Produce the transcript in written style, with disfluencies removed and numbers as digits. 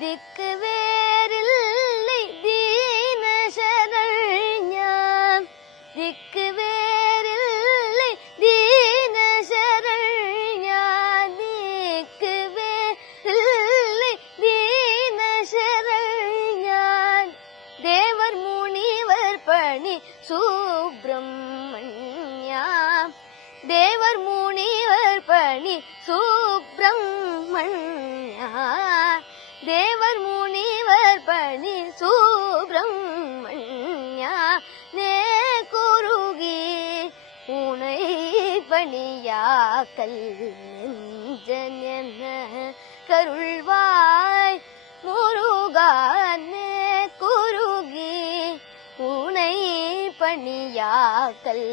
திக்கு வேறில்லை தீனசரண்யா, திக்கு வேறில்லை தீனசரண்யா, திக்கு வேறில்லை தீனசரண்யா. தேவர் முனிவர் பணி சுப்பிரமணியா, தேவர் முனிவர் பணி சுப்பிரமணியா, தேவர் முனிவர் பணி சுப்பிரமணியா. நே குருகி உனை பணியாக்கல் நெஞ்சன கருள்வாய் முருகா. நே குருகி உனை பணியாக்கல்